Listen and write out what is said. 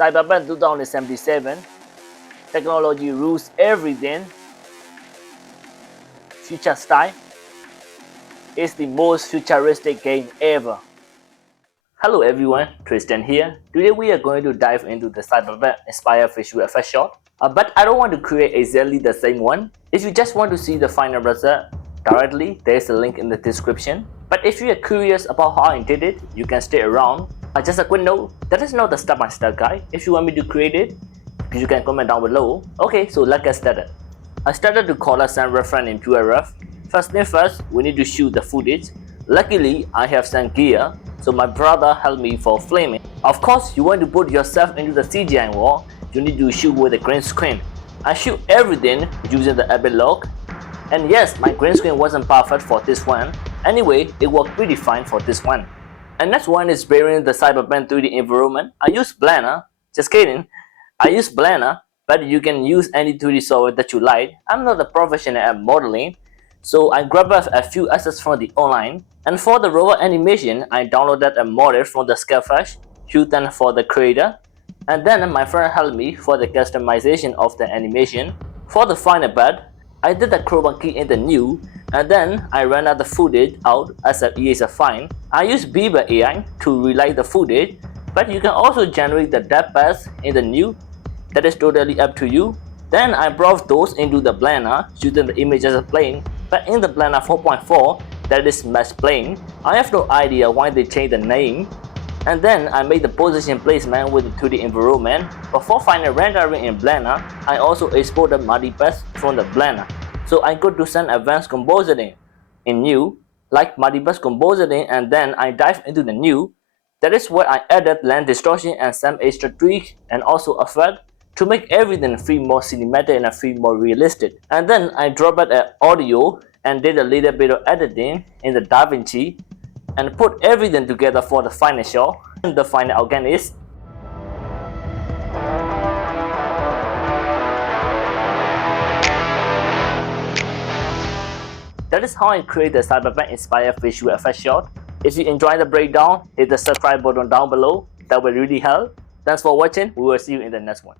Cyberpunk 2077. Technology rules everything. Future style is the most futuristic game ever. Hello everyone, Tristan here. Today we are going to dive into the Cyberpunk inspired visual effect shot. But I don't want to create exactly the same one. If you just want to see the final result directly, there is a link in the description. But if you are curious about how I did it, you can stay around. Just a quick note, that is not the step-by-step guide. If you want me to create it, you can comment down below. Okay, so let's get started. I started to color some reference in PureRef. First thing first, we need to shoot the footage. Luckily, I have some gear, so my brother helped me for flaming. Of course, you want to put yourself into the CGI wall, you need to shoot with a green screen. I shoot everything using the epilogue. And yes, my green screen wasn't perfect for this one. Anyway, it worked pretty fine for this one. And next one is burying the Cyberpunk 3D environment. I use Blender, just kidding. I use Blender, but you can use any 3D software that you like. I'm not a professional at modeling, so I grabbed a few assets from the online. And for the robot animation, I downloaded a model from the Sketchflash, used them for the creator. And then my friend helped me for the customization of the animation. For the final part, I did the Chroma key in the new, and then I ran out the footage out as an EXR file. I used beofre AI to relight the footage, but you can also generate the depth paths in the new. That is totally up to you. Then I brought those into the Blender using the image as a plane, but in the Blender 4.4, that is mesh plane. I have no idea why they changed the name. And then I made the position placement with the 2D environment. Before final rendering in Blender, I also exported multipass from the Blender. So I go to some advanced compositing in new, like multipass compositing, and then I dive into the new. That is where I added land distortion and some extra tweak and also effect to make everything feel more cinematic and feel more realistic. And then I dropped an audio and did a little bit of editing in the DaVinci and put everything together for the final shot. And the final outcome is that is how I create the Cyberpunk inspired visual effect shot. If you enjoyed the breakdown, hit the subscribe button down below. That will really help. Thanks for watching. We will see you in the next one.